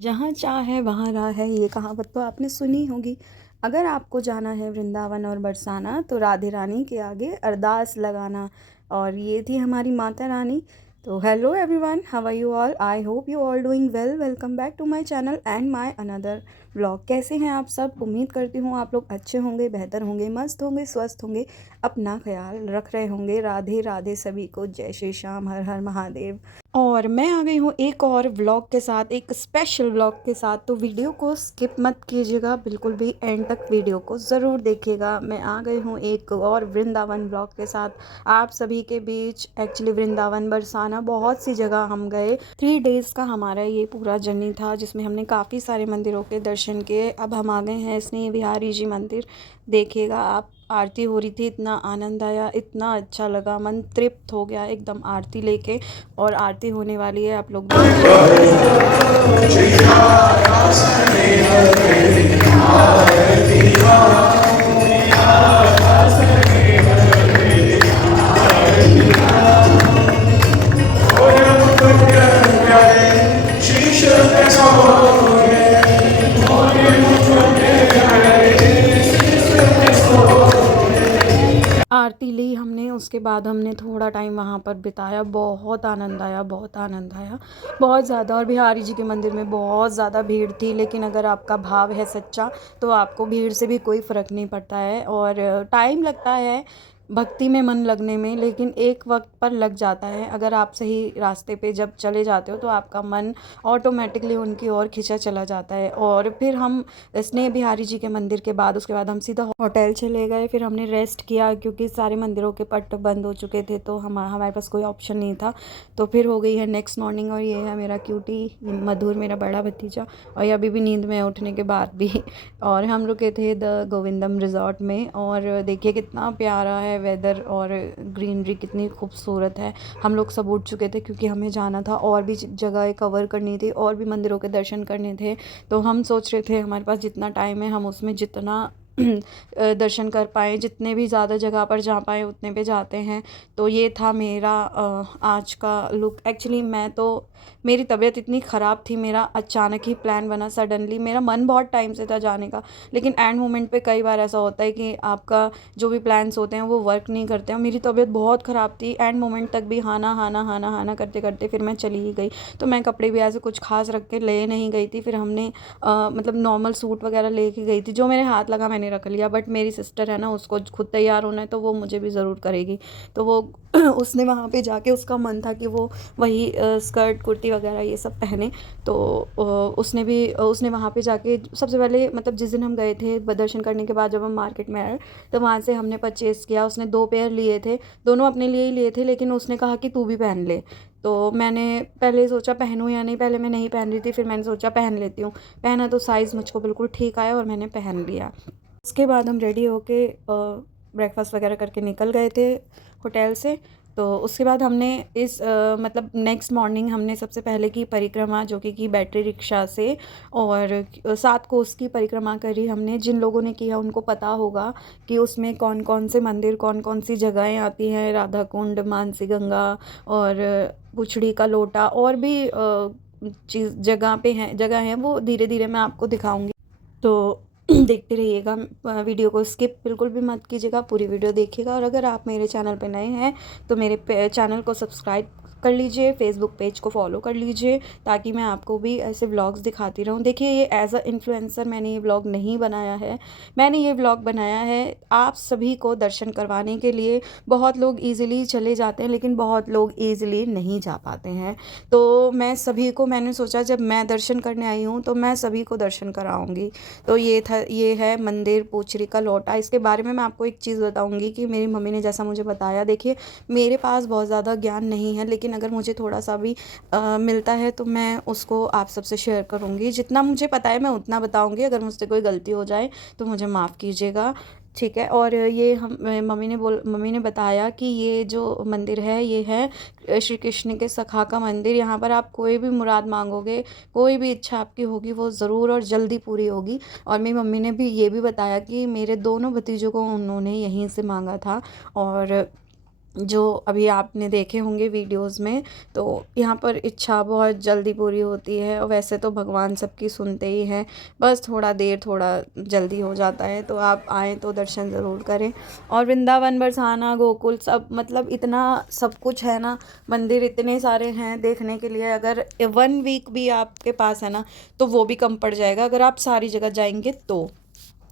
जहाँ चाह है वहाँ राह है, ये कहावत तो आपने सुनी होगी। अगर आपको जाना है वृंदावन और बरसाना तो राधे रानी के आगे अरदास लगाना। और ये थी हमारी माता रानी। तो hello everyone, how are you all? I hope you all doing well. Welcome back to my channel and my another vlog. कैसे हैं आप सब? उम्मीद करती हूँ आप लोग अच्छे होंगे, बेहतर होंगे, मस्त होंगे, स्वस्थ होंगे, अपना ख्याल रख रहे होंगे। राधे राधे सभी को, जय श्री श्याम, हर हर महादेव। और मैं आ गई हूँ एक और व्लॉग के साथ, एक स्पेशल व्लॉग के साथ। तो वीडियो को स्किप मत कीजिएगा, बिल्कुल भी एंड तक वीडियो को ज़रूर देखिएगा। मैं आ गई हूँ एक और वृंदावन व्लॉग के साथ आप सभी के बीच। एक्चुअली वृंदावन, बरसाना, बहुत सी जगह हम गए। 3 डेज़ का हमारा ये पूरा जर्नी था, जिसमें हमने काफ़ी सारे मंदिरों के दर्शन किए। अब हम आ गए हैं स्नेह बिहारी जी मंदिर। देखिएगा आप, आरती हो रही थी, इतना आनंद आया, इतना अच्छा लगा, मन तृप्त हो गया एकदम आरती लेके। और आरती होने वाली है, आप लोग आरती ली हमने। उसके बाद हमने थोड़ा टाइम वहाँ पर बिताया। बहुत आनंद आया, बहुत आनंद आया, बहुत ज़्यादा। और बिहारी जी के मंदिर में बहुत ज़्यादा भीड़ थी, लेकिन अगर आपका भाव है सच्चा तो आपको भीड़ से भी कोई फ़र्क नहीं पड़ता है। और टाइम लगता है भक्ति में मन लगने में, लेकिन एक वक्त पर लग जाता है। अगर आप सही रास्ते पे जब चले जाते हो तो आपका मन ऑटोमेटिकली उनकी ओर खिंचा चला जाता है। और फिर हम स्नेह बिहारी जी के मंदिर के बाद, उसके बाद हम सीधा होटल चले गए। फिर हमने रेस्ट किया, क्योंकि सारे मंदिरों के पट बंद हो चुके थे, तो हमारे पास कोई ऑप्शन नहीं था। तो फिर हो गई है नेक्स्ट मॉर्निंग। और ये है मेरा क्यूटी मधुर, मेरा बड़ा भतीजा। और ये अभी भी नींद में उठने के बाद भी। और हम रुके थे द गोविंदम रिजॉर्ट में। और देखिए कितना प्यारा है वेदर, और ग्रीनरी कितनी खूबसूरत है। हम लोग सब उठ चुके थे, क्योंकि हमें जाना था और भी जगह कवर करनी थी, और भी मंदिरों के दर्शन करने थे। तो हम सोच रहे थे हमारे पास जितना टाइम है हम उसमें जितना दर्शन कर पाएँ, जितने भी ज़्यादा जगह पर जा पाएँ उतने पे जाते हैं। तो ये था मेरा आज का लुक। एक्चुअली मैं तो, मेरी तबीयत इतनी ख़राब थी, मेरा अचानक ही प्लान बना सडनली। मेरा मन बहुत टाइम से था जाने का, लेकिन एंड मोमेंट पे कई बार ऐसा होता है कि आपका जो भी प्लान्स होते हैं वो वर्क नहीं करते हैं। मेरी तबीयत बहुत ख़राब थी, एंड मोमेंट तक भी हाना हाना हाना हाना करते करते फिर मैं चली ही गई। तो मैं कपड़े भी ऐसे कुछ खास रख के ले नहीं गई थी। फिर हमने मतलब नॉर्मल सूट वगैरह लेके गई थी, जो मेरे हाथ लगा मैंने रख लिया। बट मेरी सिस्टर है ना, उसको खुद तैयार होना है, तो वो मुझे भी ज़रूर करेगी। तो वो उसने वहाँ पे जाके, उसका मन था कि वो वही स्कर्ट कुर्ती वगैरह ये सब पहने। तो उसने वहाँ पे जाके सबसे पहले, मतलब जिस दिन हम गए थे दर्शन करने के बाद, जब हम मार्केट में आए तो वहाँ से हमने परचेज़ किया। उसने 2 पेयर लिए थे, दोनों अपने लिए ही लिए थे, लेकिन उसने कहा कि तू भी पहन ले। तो मैंने पहले सोचा पहनूँ या नहीं, पहले मैं नहीं पहन रही थी, फिर मैंने सोचा पहन लेती हूँ। पहना तो साइज़ मुझको बिल्कुल ठीक आया और मैंने पहन लिया। उसके बाद हम रेडी होके ब्रेकफास्ट वगैरह करके निकल गए थे होटल से। तो उसके बाद हमने मतलब नेक्स्ट मॉर्निंग हमने सबसे पहले की परिक्रमा, जो कि बैटरी रिक्शा से, और 7 कोस की परिक्रमा करी हमने। जिन लोगों ने किया उनको पता होगा कि उसमें कौन कौन से मंदिर, कौन कौन सी जगहें आती हैं। राधा कुंड, मानसी गंगा, और पुछड़ी का लोटा, और भी चीज़ जगह हैं, वो धीरे धीरे मैं आपको दिखाऊंगी। तो देखते रहिएगा, वीडियो को स्किप बिल्कुल भी मत कीजिएगा, पूरी वीडियो देखिएगा। और अगर आप मेरे चैनल पे नए हैं तो मेरे चैनल को सब्सक्राइब कर लीजिए, फेसबुक पेज को फॉलो कर लीजिए, ताकि मैं आपको भी ऐसे व्लॉग्स दिखाती रहूं। देखिए, ये एज अ इन्फ्लुएंसर मैंने ये व्लॉग नहीं बनाया है, मैंने ये व्लॉग बनाया है आप सभी को दर्शन करवाने के लिए। बहुत लोग ईज़िली चले जाते हैं, लेकिन बहुत लोग ईज़िली नहीं जा पाते हैं। तो मैं सभी को, मैंने सोचा जब मैं दर्शन करने आई हूँ तो मैं सभी को दर्शन कराऊँगी। तो ये है मंदिर पुचरी का लोटा। इसके बारे में मैं आपको एक चीज़ बताऊंगी कि मेरी मम्मी ने जैसा मुझे बताया। देखिए, मेरे पास बहुत ज़्यादा ज्ञान नहीं है, लेकिन अगर मुझे थोड़ा सा भी मिलता है तो मैं उसको आप सबसे शेयर करूंगी। जितना मुझे पता है मैं उतना बताऊंगी, अगर मुझसे कोई गलती हो जाए तो मुझे माफ़ कीजिएगा, ठीक है। और ये मम्मी ने बताया कि ये जो मंदिर है ये है श्री कृष्ण के सखा का मंदिर। यहाँ पर आप कोई भी मुराद मांगोगे, कोई भी इच्छा आपकी होगी, वो ज़रूर और जल्दी पूरी होगी। और मेरी मम्मी ने भी ये भी बताया कि मेरे दोनों भतीजों को उन्होंने यहीं से मांगा था। और जो अभी आपने देखे होंगे वीडियोस में। तो यहाँ पर इच्छा बहुत जल्दी पूरी होती है, और वैसे तो भगवान सबकी सुनते ही हैं, बस थोड़ा जल्दी हो जाता है। तो आप आएँ तो दर्शन ज़रूर करें। और वृंदावन, बरसाना, गोकुल सब, मतलब इतना सब कुछ है ना, मंदिर इतने सारे हैं देखने के लिए। अगर 1 वीक भी आपके पास है ना, तो वो भी कम पड़ जाएगा अगर आप सारी जगह जाएंगे तो।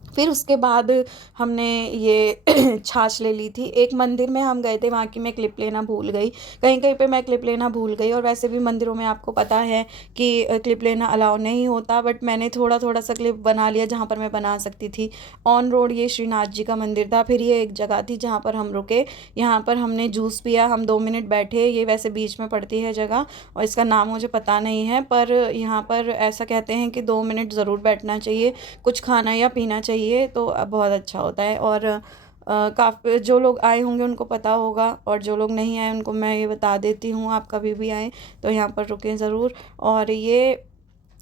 फिर उसके बाद हमने ये छाछ ले ली थी। एक मंदिर में हम गए थे, वहाँ की मैं क्लिप लेना भूल गई, कहीं कहीं पे मैं क्लिप लेना भूल गई। और वैसे भी मंदिरों में आपको पता है कि क्लिप लेना अलाउ नहीं होता, बट मैंने थोड़ा थोड़ा सा क्लिप बना लिया जहाँ पर मैं बना सकती थी। ऑन रोड ये श्रीनाथ जी का मंदिर था। फिर ये एक जगह थी जहाँ पर हम रुके, यहाँ पर हमने जूस पिया, हम 2 मिनट बैठे। ये वैसे बीच में पड़ती है जगह, और इसका नाम मुझे पता नहीं है, पर यहाँ पर ऐसा कहते हैं कि 2 मिनट ज़रूर बैठना चाहिए, कुछ खाना या पीना चाहिए, तो बहुत अच्छा होता है। और काफ़ी जो लोग आए होंगे उनको पता होगा, और जो लोग नहीं आए उनको मैं ये बता देती हूँ, आप कभी भी आएँ तो यहाँ पर रुकें ज़रूर। और ये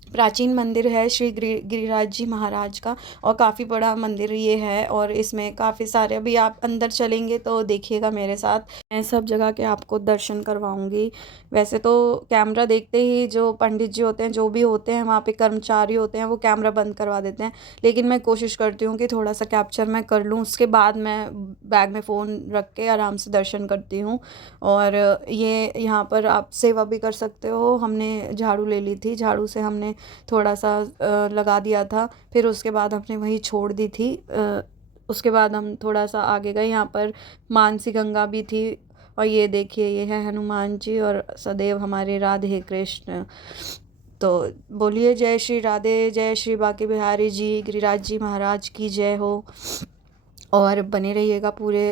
प्राचीन मंदिर है श्री गिरिराज जी महाराज का, और काफ़ी बड़ा मंदिर ये है। और इसमें काफ़ी सारे, अभी आप अंदर चलेंगे तो देखिएगा मेरे साथ, मैं सब जगह के आपको दर्शन करवाऊंगी। वैसे तो कैमरा देखते ही जो पंडित जी होते हैं, जो भी होते हैं वहाँ पे कर्मचारी होते हैं, वो कैमरा बंद करवा देते हैं। लेकिन मैं कोशिश करती हूँ कि थोड़ा सा कैप्चर मैं कर लूँ, उसके बाद मैं बैग में फ़ोन रख के आराम से दर्शन करती हूँ। और ये यहाँ पर आप सेवा भी कर सकते हो। हमने झाड़ू ले ली थी, झाड़ू से हमने थोड़ा सा लगा दिया था, फिर उसके बाद हमने वहीं छोड़ दी थी। उसके बाद हम थोड़ा सा आगे गए, यहाँ पर मानसी गंगा भी थी। और ये देखिए, ये है हनुमान जी और सदैव हमारे राधे कृष्ण। तो बोलिए जय श्री राधे, जय श्री बांके बिहारी जी, गिरिराज जी महाराज की जय हो। और बने रहिएगा पूरे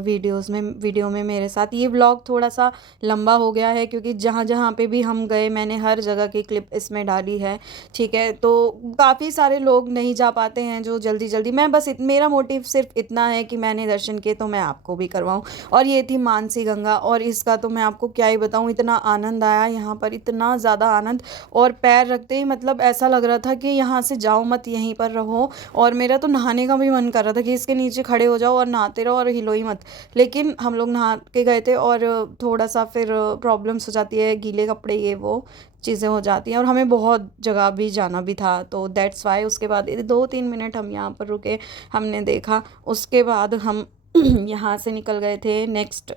वीडियो में मेरे साथ। ये व्लॉग थोड़ा सा लंबा हो गया है, क्योंकि जहाँ जहाँ पे भी हम गए मैंने हर जगह की क्लिप इसमें डाली है, ठीक है। तो काफ़ी सारे लोग नहीं जा पाते हैं जो जल्दी जल्दी, मैं बस मेरा मोटिव सिर्फ इतना है कि मैंने दर्शन किए तो मैं आपको भी करवाऊँ। और ये थी मानसी गंगा, और इसका तो मैं आपको क्या ही बताऊँ, इतना आनंद आया यहाँ पर, इतना ज़्यादा आनंद। और पैर रखते ही मतलब ऐसा लग रहा था कि यहाँ से जाओ मत, यहीं पर रहो। और मेरा तो नहाने का भी मन कर रहा था कि इसके नीचे खड़े हो जाओ और नहाते रहो और हिलो ही मत। लेकिन हम लोग नहा के गए थे, और थोड़ा सा फिर प्रॉब्लम्स हो जाती है, गीले कपड़े ये वो चीज़ें हो जाती हैं, और हमें बहुत जगह भी जाना भी था, तो दैट्स वाई उसके बाद 2-3 मिनट हम यहाँ पर रुके, हमने देखा। उसके बाद हम यहाँ से निकल गए थे नेक्स्ट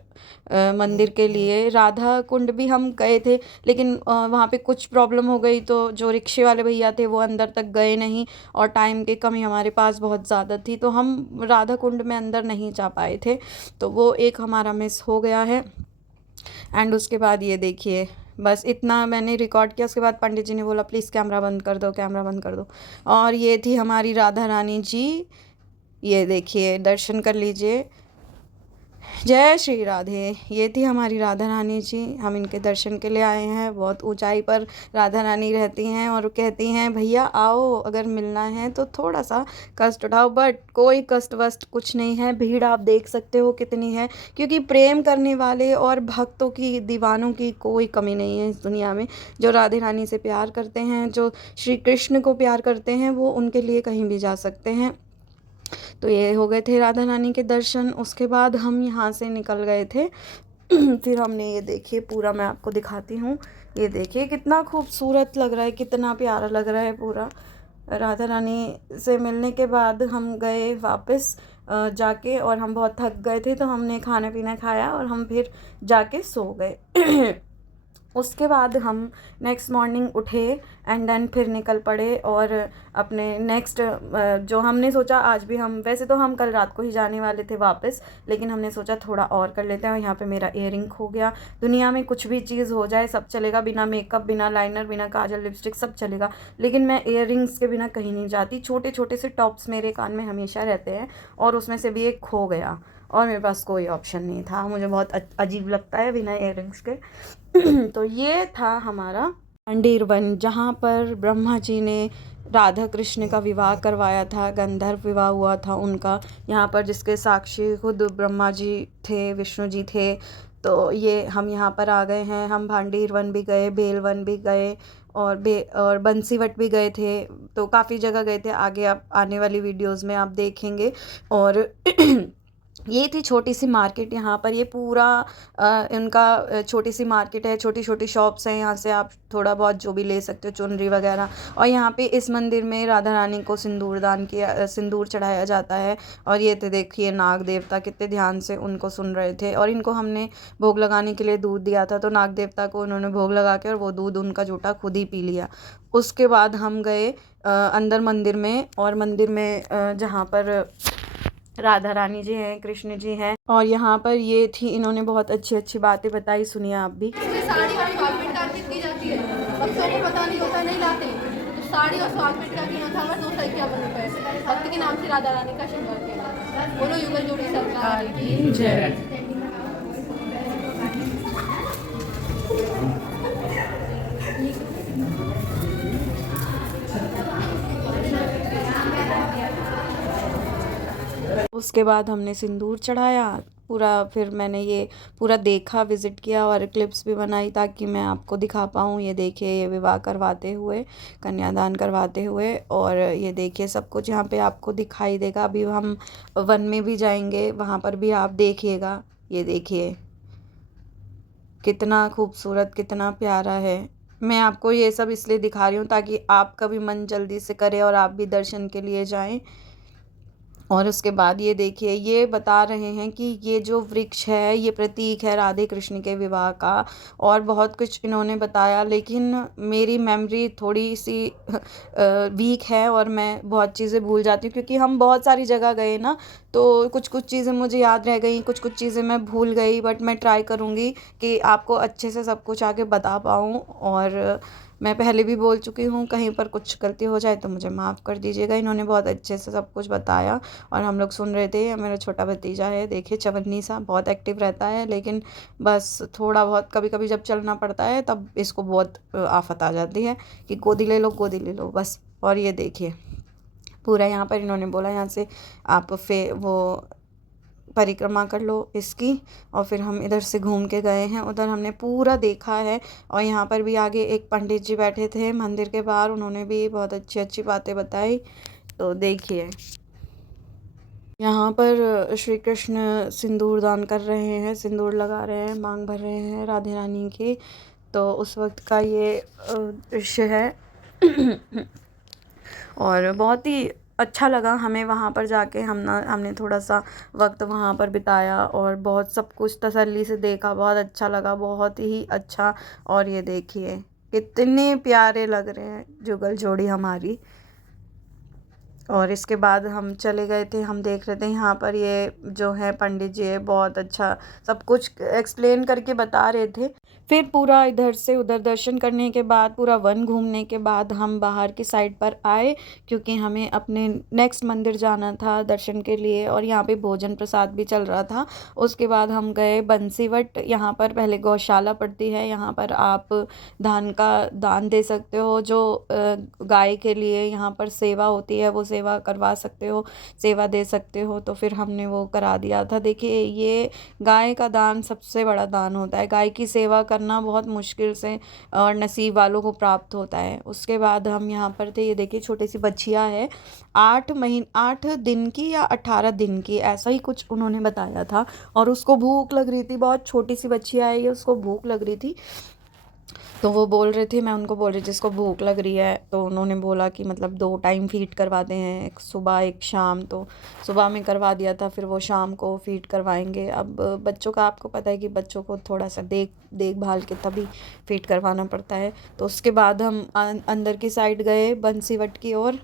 मंदिर के लिए। राधा कुंड भी हम गए थे, लेकिन वहाँ पे कुछ प्रॉब्लम हो गई, तो जो रिक्शे वाले भैया थे वो अंदर तक गए नहीं, और टाइम की कमी हमारे पास बहुत ज़्यादा थी, तो हम राधा कुंड में अंदर नहीं जा पाए थे। तो वो एक हमारा मिस हो गया है। एंड उसके बाद ये देखिए, बस इतना मैंने रिकॉर्ड किया। उसके बाद पंडित जी ने बोला प्लीज़ कैमरा बंद कर दो, कैमरा बंद कर दो। और ये थी हमारी राधा रानी जी, ये देखिए दर्शन कर लीजिए। जय श्री राधे। ये थी हमारी राधा रानी जी, हम इनके दर्शन के लिए आए हैं। बहुत ऊंचाई पर राधा रानी रहती हैं, और कहती हैं भैया आओ, अगर मिलना है तो थोड़ा सा कष्ट उठाओ, बट कोई कष्ट वस्ट कुछ नहीं है। भीड़ आप देख सकते हो कितनी है, क्योंकि प्रेम करने वाले और भक्तों की, दीवानों की कोई कमी नहीं है इस दुनिया में। जो राधे रानी से प्यार करते हैं, जो श्री कृष्ण को प्यार करते हैं, वो उनके लिए कहीं भी जा सकते हैं। तो ये हो गए थे राधा रानी के दर्शन। उसके बाद हम यहाँ से निकल गए थे। फिर हमने ये देखिए, पूरा मैं आपको दिखाती हूँ, ये देखिए कितना खूबसूरत लग रहा है, कितना प्यारा लग रहा है पूरा। राधा रानी से मिलने के बाद हम गए वापस जाके, और हम बहुत थक गए थे, तो हमने खाना पीना खाया और हम फिर जाके सो गए। उसके बाद हम नेक्स्ट मॉर्निंग उठे, एंड देन फिर निकल पड़े। और अपने नेक्स्ट जो हमने सोचा, आज भी हम, वैसे तो हम कल रात को ही जाने वाले थे वापस, लेकिन हमने सोचा थोड़ा और कर लेते हैं। और यहाँ पे मेरा इयररिंग खो गया। दुनिया में कुछ भी चीज़ हो जाए सब चलेगा, बिना मेकअप, बिना लाइनर, बिना काजल, लिपस्टिक सब चलेगा, लेकिन मैं इयररिंग्स के बिना कहीं नहीं जाती। छोटे छोटे से टॉप्स मेरे कान में हमेशा रहते हैं, और उसमें से भी एक खो गया, और मेरे पास कोई ऑप्शन नहीं था। मुझे बहुत अजीब लगता है बिना इयररिंग्स के। तो ये था हमारा मंदिर वन, जहाँ पर ब्रह्मा जी ने राधा कृष्ण का विवाह करवाया था, गंधर्व विवाह हुआ था उनका। यहाँ पर जिसके साक्षी खुद ब्रह्मा जी थे, विष्णु जी थे। तो ये हम यहाँ पर आ गए हैं। हम भांडीर वन भी गए, बेल वन भी गए, और बंसीवट भी गए थे। तो काफ़ी जगह गए थे, आगे आप आने वाली वीडियोस में आप देखेंगे। और ये थी छोटी सी मार्केट यहाँ पर। ये पूरा इनका छोटी सी मार्केट है, छोटी छोटी शॉप्स हैं, यहाँ से आप थोड़ा बहुत जो भी ले सकते हो, चुनरी वगैरह। और यहाँ पे इस मंदिर में राधा रानी को सिंदूर दान किया, सिंदूर चढ़ाया जाता है। और ये तो देखिए नाग देवता कितने ध्यान से उनको सुन रहे थे। और इनको हमने भोग लगाने के लिए दूध दिया था, तो नाग देवता को उन्होंने भोग लगा के और वो दूध उनका जूठा खुद ही पी लिया। उसके बाद हम गए अंदर मंदिर में। और मंदिर में जहाँ पर राधा रानी जी हैं, कृष्ण जी हैं। और यहाँ पर ये थी, इन्होंने बहुत अच्छी अच्छी बातें बताई, सुनिए आप भी। इसमें साड़ी और शॉल पेंट टारगेट की जाती है, बच्चों को पता नहीं होता, नहीं लाते। तो साड़ी और शॉल पेंट का कीमत था 251 रुपये। भक्ति के नाम से राधा रानी का श्रृंगार किया। बोलो युगल जोड़ी सरकार की जय। उसके बाद हमने सिंदूर चढ़ाया पूरा। फिर मैंने ये पूरा देखा, विज़िट किया और क्लिप्स भी बनाई ताकि मैं आपको दिखा पाऊँ। ये देखिए, ये विवाह करवाते हुए, कन्यादान करवाते हुए। और ये देखिए सब कुछ यहाँ पे आपको दिखाई देगा। अभी हम वन में भी जाएंगे, वहाँ पर भी आप देखिएगा। ये देखिए कितना खूबसूरत, कितना प्यारा है। मैं आपको ये सब इसलिए दिखा रही हूँ ताकि आपका भी मन जल्दी से करे और आप भी दर्शन के लिए जाएं। और उसके बाद ये देखिए, ये बता रहे हैं कि ये जो वृक्ष है ये प्रतीक है राधे कृष्ण के विवाह का। और बहुत कुछ इन्होंने बताया, लेकिन मेरी मेमोरी थोड़ी सी वीक है और मैं बहुत चीज़ें भूल जाती हूँ, क्योंकि हम बहुत सारी जगह गए ना, तो कुछ कुछ चीज़ें मुझे याद रह गई, कुछ कुछ चीज़ें मैं भूल गई। बट मैं ट्राई करूँगी कि आपको अच्छे से सब कुछ आगे बता पाऊँ। और मैं पहले भी बोल चुकी हूँ, कहीं पर कुछ गलती हो जाए तो मुझे माफ़ कर दीजिएगा। इन्होंने बहुत अच्छे से सब कुछ बताया और हम लोग सुन रहे थे। मेरा छोटा भतीजा है, देखिए चवन्नी सा, बहुत एक्टिव रहता है, लेकिन बस थोड़ा बहुत कभी कभी जब चलना पड़ता है तब इसको बहुत आफत आ जाती है कि गोदी ले लो, गोदी ले लो बस। और ये देखिए पूरा यहाँ पर इन्होंने बोला, यहाँ से आप वो परिक्रमा कर लो इसकी। और फिर हम इधर से घूम के गए हैं, उधर हमने पूरा देखा है। और यहाँ पर भी आगे एक पंडित जी बैठे थे मंदिर के बाहर, उन्होंने भी बहुत अच्छी अच्छी बातें बताई। तो देखिए यहाँ पर श्री कृष्ण सिंदूर दान कर रहे हैं, सिंदूर लगा रहे हैं, मांग भर रहे हैं राधे रानी की। तो उस वक्त का ये दृश्य है। और बहुत ही अच्छा लगा हमें वहाँ पर जाके। हमने थोड़ा सा वक्त वहाँ पर बिताया और बहुत सब कुछ तसल्ली से देखा, बहुत अच्छा लगा, बहुत ही अच्छा। और ये देखिए कितने प्यारे लग रहे हैं जुगल जोड़ी हमारी। और इसके बाद हम चले गए थे, हम देख रहे थे यहाँ पर ये जो है पंडित जी बहुत अच्छा सब कुछ एक्सप्लेन करके बता रहे थे। फिर पूरा इधर से उधर दर्शन करने के बाद, पूरा वन घूमने के बाद हम बाहर की साइड पर आए, क्योंकि हमें अपने नेक्स्ट मंदिर जाना था दर्शन के लिए। और यहाँ पे भोजन प्रसाद भी चल रहा था। उसके बाद हम गए बंसीवट। यहाँ पर पहले गौशाला पड़ती है, यहाँ पर आप धान का दान दे सकते हो। जो गाय के लिए यहाँ पर सेवा होती है वो सेवा करवा सकते हो, सेवा दे सकते हो। तो फिर हमने वो करा दिया था। देखिए ये गाय का दान सबसे बड़ा दान होता है। गाय की सेवा करना बहुत मुश्किल से और नसीब वालों को प्राप्त होता है। उसके बाद हम यहाँ पर थे, ये देखिए छोटी सी बच्चियाँ है, 8 दिन की या 18 दिन की, ऐसा ही कुछ उन्होंने बताया था। और उसको भूख लग रही थी, बहुत छोटी सी बच्चियाँ है ये, उसको भूख लग रही थी। तो वो बोल रहे थे, मैं उनको बोल रही जिसको भूख लग रही है, तो उन्होंने बोला कि मतलब 2 टाइम फीड करवाते हैं, एक सुबह एक शाम। तो सुबह में करवा दिया था, फिर वो शाम को फीड करवाएंगे। अब बच्चों का आपको पता है कि बच्चों को थोड़ा सा देखभाल के तभी फीड करवाना पड़ता है। तो उसके बाद हम अंदर की साइड गए, बंसीवट की ओर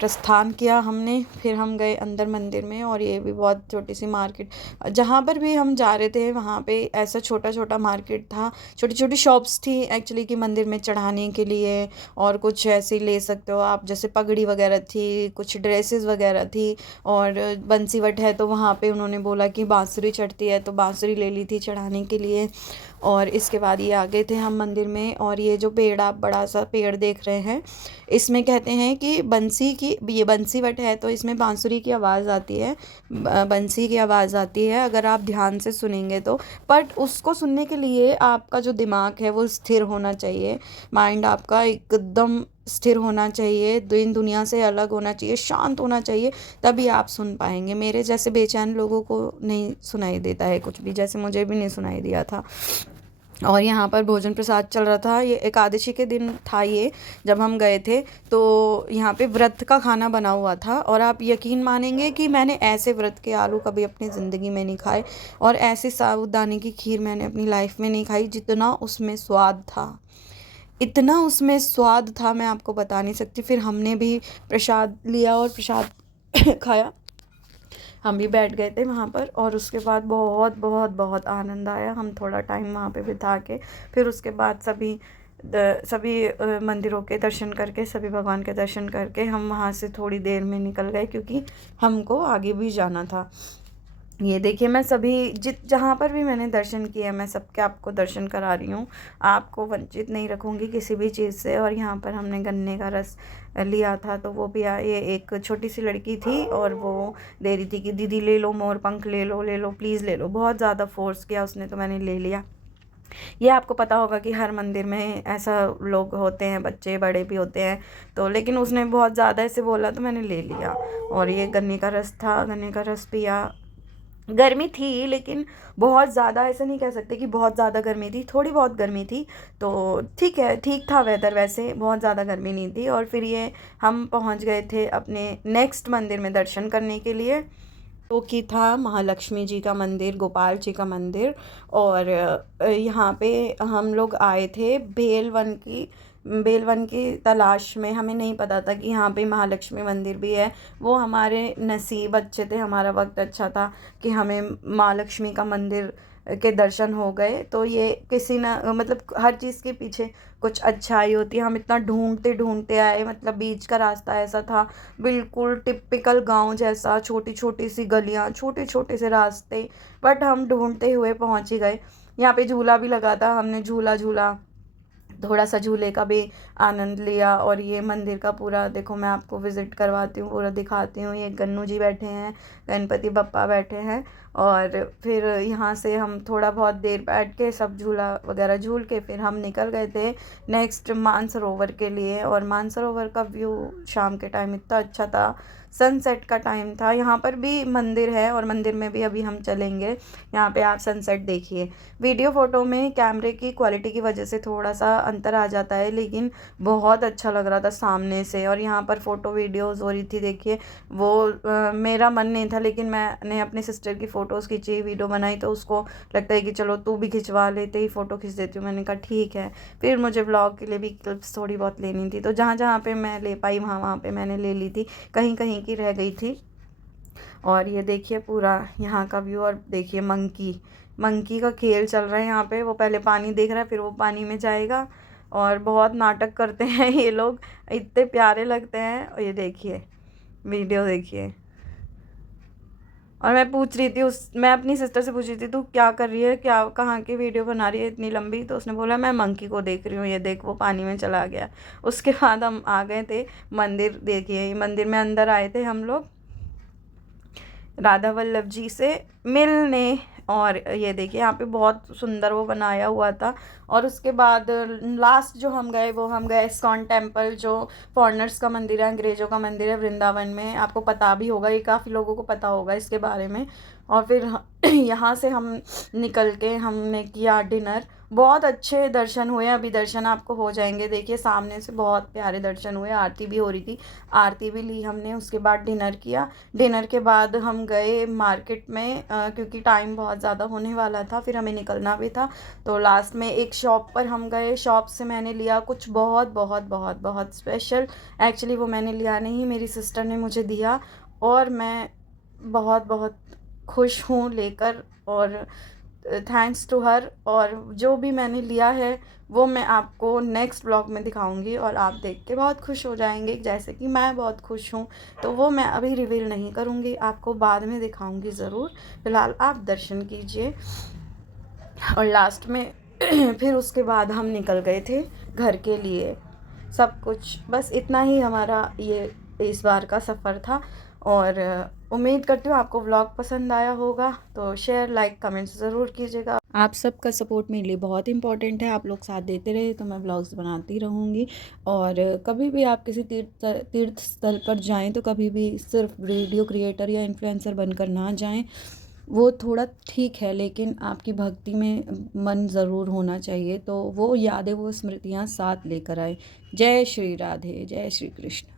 प्रस्थान किया हमने। फिर हम गए अंदर मंदिर में। और ये भी बहुत छोटी सी मार्केट, जहाँ पर भी हम जा रहे थे वहाँ पे ऐसा छोटा छोटा मार्केट था, छोटी छोटी शॉप्स थी एक्चुअली कि मंदिर में चढ़ाने के लिए। और कुछ ऐसे ले सकते हो आप, जैसे पगड़ी वगैरह थी, कुछ ड्रेसेस वगैरह थी। और बंसीवट है तो वहाँ पे उन्होंने बोला कि बांसुरी चढ़ती है, तो बांसुरी ले ली थी चढ़ाने के लिए। और इसके बाद ये आ गए थे हम मंदिर में। और ये जो पेड़, आप बड़ा सा पेड़ देख रहे हैं, इसमें कहते हैं कि बंसी की, ये बंसीवट है तो इसमें बांसुरी की आवाज़ आती है, बंसी की आवाज़ आती है अगर आप ध्यान से सुनेंगे तो। बट उसको सुनने के लिए आपका जो दिमाग है वो स्थिर होना चाहिए, माइंड आपका एकदम स्थिर होना चाहिए, दिन दुनिया से अलग होना चाहिए, शांत होना चाहिए, तभी आप सुन पाएंगे। मेरे जैसे बेचैन लोगों को नहीं सुनाई देता है कुछ भी, जैसे मुझे भी नहीं सुनाई दिया था। और यहाँ पर भोजन प्रसाद चल रहा था, ये एकादशी के दिन था ये, जब हम गए थे। तो यहाँ पे व्रत का खाना बना हुआ था, और आप यकीन मानेंगे कि मैंने ऐसे व्रत के आलू कभी अपनी ज़िंदगी में नहीं खाए, और ऐसे साबूदाने की खीर मैंने अपनी लाइफ में नहीं खाई। जितना उसमें स्वाद था, इतना उसमें स्वाद था, मैं आपको बता नहीं सकती। फिर हमने भी प्रसाद लिया और प्रसाद खाया, हम भी बैठ गए थे वहाँ पर, और उसके बाद बहुत बहुत बहुत आनंद आया। हम थोड़ा टाइम वहाँ पे बिता के फिर उसके बाद सभी मंदिरों के दर्शन करके, सभी भगवान के दर्शन करके हम वहाँ से थोड़ी देर में निकल गए, क्योंकि हमको आगे भी जाना था। ये देखिए, मैं सभी जहाँ पर भी मैंने दर्शन किए, मैं सबके आपको दर्शन करा रही हूँ, आपको वंचित नहीं रखूँगी किसी भी चीज़ से। और यहाँ पर हमने गन्ने का रस लिया था, तो वो भी ये एक छोटी सी लड़की थी, और वो दे रही थी कि दीदी ले लो, मोर पंख ले लो प्लीज़ ले लो। बहुत ज़्यादा फोर्स किया उसने, तो मैंने ले लिया। ये आपको पता होगा कि हर मंदिर में ऐसा लोग होते हैं, बच्चे बड़े भी होते हैं, तो लेकिन उसने बहुत ज़्यादा ऐसे बोला तो मैंने ले लिया। और ये गन्ने का रस था, गन्ने का रस पिया। गर्मी थी, लेकिन बहुत ज़्यादा ऐसा नहीं कह सकते कि बहुत ज़्यादा गर्मी थी, थोड़ी बहुत गर्मी थी, तो ठीक है, ठीक था वेदर, वैसे बहुत ज़्यादा गर्मी नहीं थी। और फिर ये हम पहुंच गए थे अपने नेक्स्ट मंदिर में दर्शन करने के लिए, जो कि था महालक्ष्मी जी का मंदिर, गोपाल जी का मंदिर। और यहाँ पे हम लोग आए थे बेलवन की तलाश में। हमें नहीं पता था कि यहाँ पे महालक्ष्मी मंदिर भी है। वो हमारे नसीब अच्छे थे, हमारा वक्त अच्छा था कि हमें महालक्ष्मी का मंदिर के दर्शन हो गए। तो ये किसी ना, मतलब हर चीज़ के पीछे कुछ अच्छाई होती है। हम इतना ढूंढते ढूंढते आए, मतलब बीच का रास्ता ऐसा था, बिल्कुल टिपिकल गांव जैसा, छोटी छोटी सी गलियां, छोटे छोटे से रास्ते, बट हम ढूंढते हुए पहुंच ही गए। यहाँ पे झूला भी लगा था, हमने झूला झूला, थोड़ा सा झूले का भी आनंद लिया। और ये मंदिर का पूरा देखो, मैं आपको विज़िट करवाती हूँ, पूरा दिखाती हूँ। ये गन्नू जी बैठे हैं, गणपति बप्पा बैठे हैं। और फिर यहाँ से हम थोड़ा बहुत देर बैठ के सब झूला वगैरह झूल के फिर हम निकल गए थे नेक्स्ट मानसरोवर के लिए। और मानसरोवर का व्यू शाम के टाइम इतना अच्छा था, सनसेट का टाइम था। यहाँ पर भी मंदिर है, और मंदिर में भी अभी हम चलेंगे। यहाँ पे आप सनसेट देखिए। वीडियो फ़ोटो में कैमरे की क्वालिटी की वजह से थोड़ा सा अंतर आ जाता है, लेकिन बहुत अच्छा लग रहा था सामने से। और यहाँ पर फ़ोटो वीडियोज़ हो रही थी, देखिए वो मेरा मन नहीं था, लेकिन मैंने अपनी सिस्टर की फ़ोटोज़ खींची, वीडियो बनाई, तो उसको लगता है कि चलो तू भी खिंचवा लेते ही फ़ोटो खींच देती हूँ। मैंने कहा ठीक है। फिर मुझे व्लॉग के लिए भी क्लिप्स थोड़ी बहुत लेनी थी, तो जहाँ जहाँ पे मैं ले पाई वहाँ वहाँ पे मैंने ले ली थी, कहीं कहीं की रह गई थी। और ये देखिए पूरा यहाँ का व्यू। और देखिए मंकी का खेल चल रहा है यहाँ पे। वो पहले पानी देख रहा है, फिर वो पानी में जाएगा, और बहुत नाटक करते हैं ये लोग, इतने प्यारे लगते हैं। और ये देखिए, वीडियो देखिए। और मैं अपनी सिस्टर से पूछ रही थी, तू क्या कर रही है, क्या कहाँ की वीडियो बना रही है इतनी लंबी? तो उसने बोला मैं मंकी को देख रही हूँ, ये देख वो पानी में चला गया। उसके बाद हम आ गए थे मंदिर। देखिए मंदिर में अंदर आए थे हम लोग राधा वल्लभ जी से मिलने। और ये देखिए यहाँ पे बहुत सुंदर वो बनाया हुआ था। और उसके बाद लास्ट जो हम गए इस्कॉन टेम्पल, जो फॉरेनर्स का मंदिर है, अंग्रेज़ों का मंदिर है वृंदावन में। आपको पता भी होगा, ये काफ़ी लोगों को पता होगा इसके बारे में। और फिर यहाँ से हम निकल के हमने किया डिनर। बहुत अच्छे दर्शन हुए, अभी दर्शन आपको हो जाएंगे। देखिए सामने से बहुत प्यारे दर्शन हुए, आरती भी हो रही थी, आरती भी ली हमने। उसके बाद डिनर किया। डिनर के बाद हम गए मार्केट में, क्योंकि टाइम बहुत ज़्यादा होने वाला था, फिर हमें निकलना भी था। तो लास्ट में एक शॉप पर हम गए, शॉप से मैंने लिया कुछ बहुत बहुत बहुत बहुत स्पेशल। एक्चुअली वो मैंने लिया नहीं, मेरी सिस्टर ने मुझे दिया, और मैं बहुत बहुत खुश हूँ लेकर। और थैंक्स टू हर। और जो भी मैंने लिया है वो मैं आपको नेक्स्ट ब्लॉग में दिखाऊंगी, और आप देख के बहुत खुश हो जाएंगे, जैसे कि मैं बहुत खुश हूँ। तो वो मैं अभी रिवील नहीं करूँगी, आपको बाद में दिखाऊंगी ज़रूर। फ़िलहाल आप दर्शन कीजिए। और लास्ट में फिर उसके बाद हम निकल गए थे घर के लिए। सब कुछ बस इतना ही हमारा ये इस बार का सफ़र था। और उम्मीद करती हूँ आपको व्लॉग पसंद आया होगा, तो शेयर लाइक कमेंट्स ज़रूर कीजिएगा। आप सबका सपोर्ट मेरे लिए बहुत इंपॉर्टेंट है। आप लोग साथ देते रहे तो मैं व्लॉग्स बनाती रहूँगी। और कभी भी आप किसी तीर्थ स्थल पर जाएं तो कभी भी सिर्फ वीडियो क्रिएटर या इन्फ्लुएंसर बनकर ना जाएं। वो थोड़ा ठीक है, लेकिन आपकी भक्ति में मन ज़रूर होना चाहिए, तो वो यादें, वो स्मृतियाँ साथ लेकर आए। जय श्री राधे, जय श्री कृष्ण।